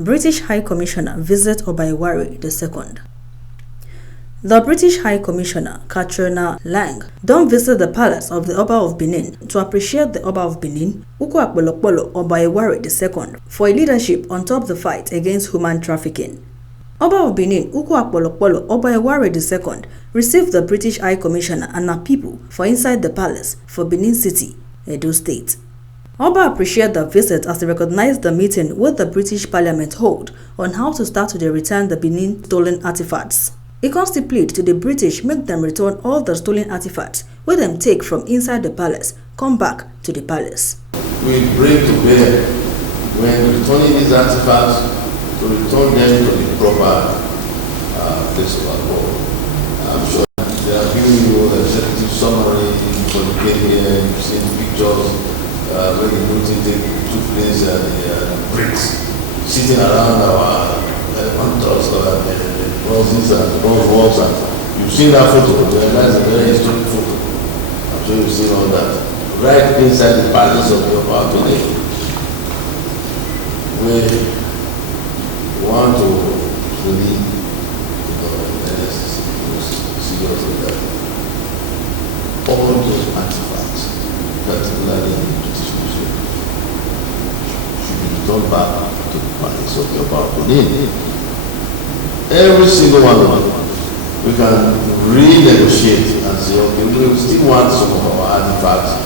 British High Commissioner visits Ewuare II. The British High Commissioner, Katrina Lang, don visit the palace of the Oba of Benin to appreciate the Oba of Benin, Ewuare II, for his leadership on top the fight against human trafficking. Oba of Benin, Ewuare II, received the British High Commissioner and her people for inside the palace for Benin City, Edo State. Oba appreciated the visit as he recognized the meeting with the British Parliament hold on how to start to return the Benin stolen artifacts. He constantly pleaded to the British make them return all the stolen artifacts where them take from inside the palace come back to the palace. We bring to bear when returning these artifacts to return them to the proper place of our God. I'm sure they are giving you an executive summary for the game here. You've seen pictures. When the looting took place, the bricks sitting around our mantles, the bronzes and the bronze walls, and you've seen that photo. That's a very historic photo. I'm sure you've seen all that. Right inside the palace of your power today, we want to really, serious with that. All those artifacts, particularly in the British Museum, should be returned back to the palace of your power today. Every single one of them, we can renegotiate and say, okay, we still want some of our artifacts.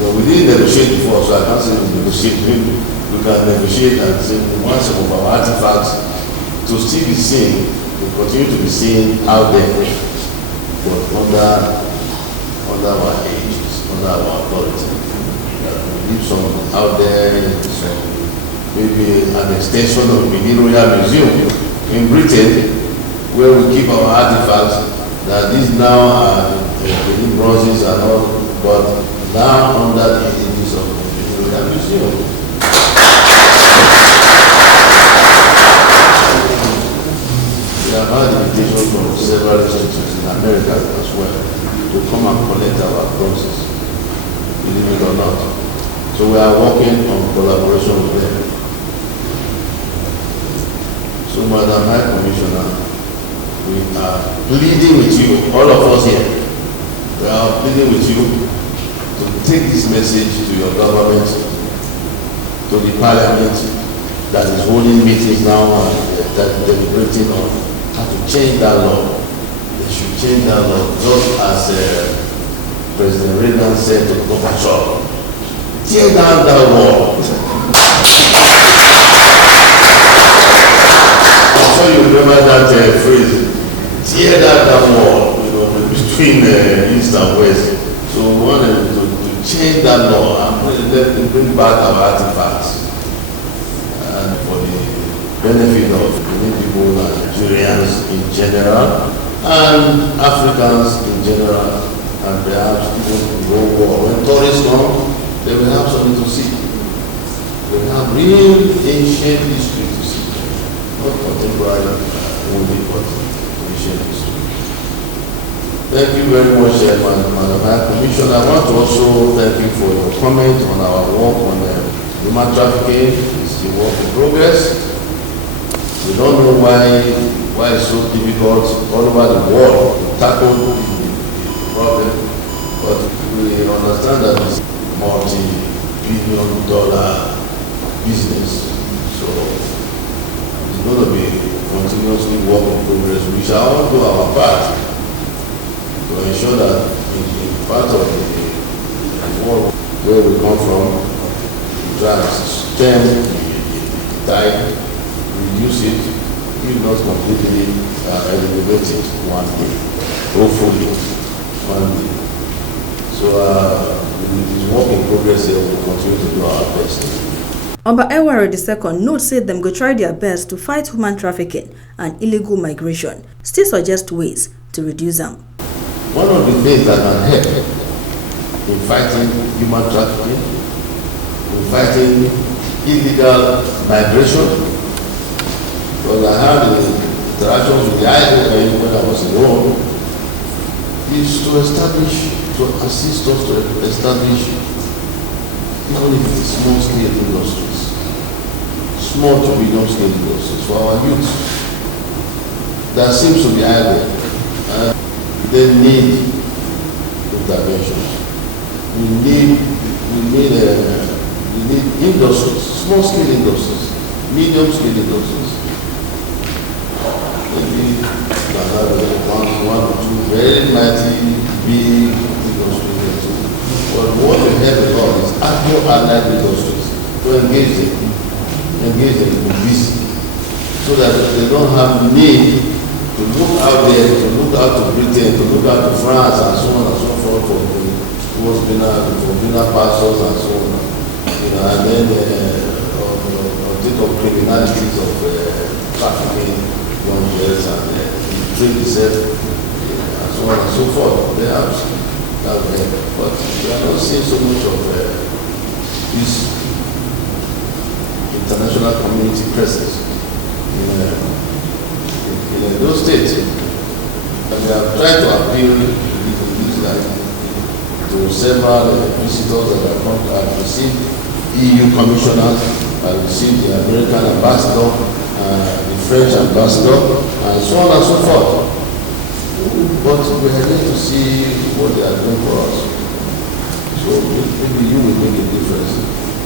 We didn't negotiate before, so I can't say we negotiate. We can negotiate and say we want some of our artifacts to still be seen, to continue to be seen out there, but under our ages, under our authority. We leave some out there, maybe an extension of the Benin Royal Museum in Britain, where we keep our artifacts. That these now are Benin bronzes and all, but now under the aegis of the Benin Royal Museum. We have had invitations from several institutes in America as well to come and collect our bronzes, believe it or not. So we are working on collaboration with them. So, Madam High Commissioner, we are pleading with you, all of us here, we are pleading with you to take this message to your government, to the Parliament that is holding meetings now and that deliberating on how to change that law. They should change that law, just as President Reagan said to Gorbachev, tear down that wall. I'm sure you remember that phrase, tear down that wall, between East and West. So we wanted to change that law and bring back our artifacts. And for the benefit of many people, Nigerians in general, and Africans in general, and perhaps people in the whole world. When tourists come, they will have something to see. They will have real ancient history to see. Not contemporary only, but ancient history. Thank you very much, Madam High Commissioner. I want to also thank you for your comment on our work on human trafficking. It's a work in progress. We don't know why it's so difficult all over the world to tackle the problem, but we understand that it's multi-billion-dollar business. So it's going to be continuously work in progress. We shall all do our part to ensure that in part of the world where we come from, we try to stem the tide, reduce it, if not completely eliminate it one day, hopefully one day. So with this work in progress here, we will continue to do our best. Oba Ewuare II notes said them go try their best to fight human trafficking and illegal migration, still suggest ways to reduce them. One of the things that can help in fighting human trafficking, in fighting illegal migration, because I had interactions with the IOM when I was in Rome, is to assist us to establish, even if it's small-scale industries, small to medium scale industries for our youth. That seems to be idle. They need interventions. We need industries, small scale industries, medium scale industries. Maybe one or two very mighty big industries. But what we have a lot is agro-allied industries to engage them in business, so that they don't have need to look out there, to look out to Britain, to look out to France, and so on and so forth, for dinner pastors and so on. And then think of criminalities of trafficking young girls and trade itself, and so on and so forth. They have that way, but we are not seeing so much of this international community presence in those states. And we have tried to appeal to several visitors that have come. I have received EU commissioners, I have received the American ambassador, the French ambassador, and so on and so forth. But we are here to see what they are doing for us. So maybe you will make a difference,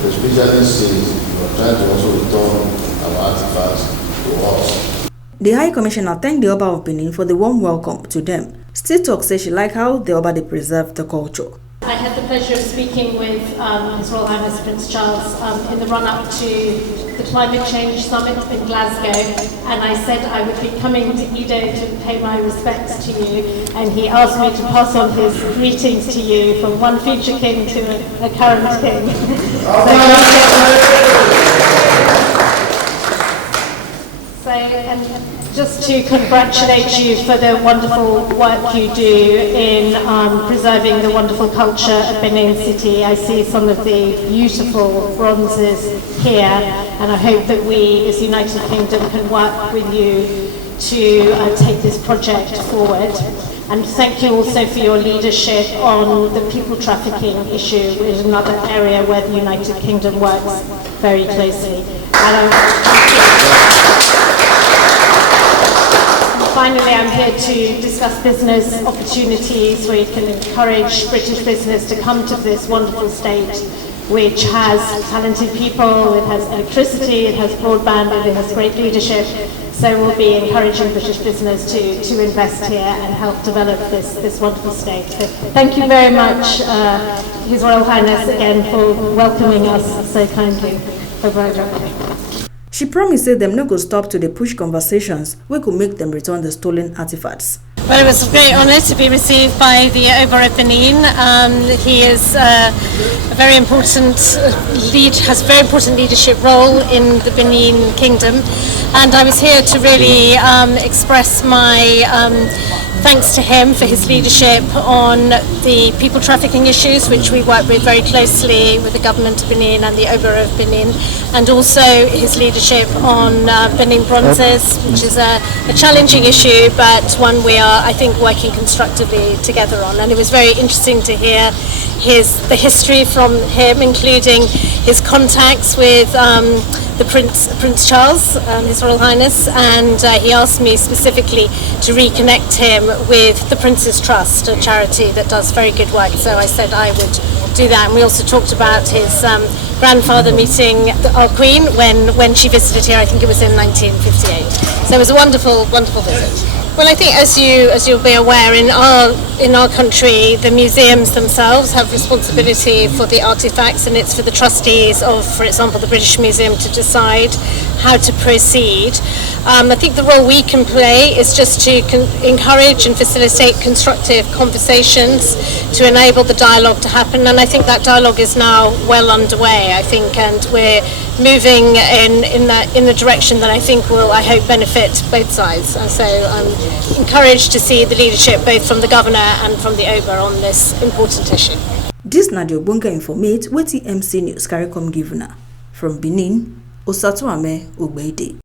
especially since you are trying to also return our artifacts to us. The High Commissioner thanked the Oba of Benin for the warm welcome to them. Still talk says she liked how the Oba they preserved the culture. I had the pleasure of speaking with His Royal Highness Prince Charles in the run-up to the Climate Change Summit in Glasgow, and I said I would be coming to Edo to pay my respects to you, and he asked me to pass on his greetings to you from one future king to a current king. And just to congratulate you for the wonderful work you do in preserving the wonderful culture of Benin City. I see some of the beautiful bronzes here, and I hope that we as United Kingdom can work with you to take this project forward. And thank you also for your leadership on the people trafficking issue, which is another area where the United Kingdom works very closely. Finally, I'm here to discuss business opportunities where you can encourage British business to come to this wonderful state, which has talented people, it has electricity, it has broadband, and it has great leadership. So we'll be encouraging British business to invest here and help develop this wonderful state. So thank you very much, His Royal Highness, again for welcoming us so kindly. Bye-bye. She promised that them no go stop to the push conversations we could make them return the stolen artifacts. Well, it was a great honour to be received by the Ewuare of Benin. He is a very important has a very important leadership role in the Benin Kingdom, and I was here to really express my thanks to him for his leadership on the people trafficking issues, which we work with very closely with the government of Benin and the Ewuare of Benin, and also his leadership on Benin bronzes, which is a challenging issue, but one we are, I think, working constructively together on. And it was very interesting to hear the history from him, including his contacts with the Prince Charles, His Royal Highness, and he asked me specifically to reconnect him with the Prince's Trust, a charity that does very good work. So I said I would do that. And we also talked about his grandfather meeting our Queen when she visited here. I think it was in 1958. So it was a wonderful, wonderful visit. Well, I think as you'll be aware, in our country, the museums themselves have responsibility for the artefacts, and it's for the trustees of, for example, the British Museum to decide how to proceed. I think the role we can play is just to encourage and facilitate constructive conversations to enable the dialogue to happen, and I think that dialogue is now well underway, I think, and we're moving in the direction that I think will, I hope, benefit both sides. And so I'm encouraged to see the leadership both from the Governor and from the Ewuare on this important issue. This na the Ogbonge Informate with the MC News Caricom Governor from Benin, Osatuame Ogbeide.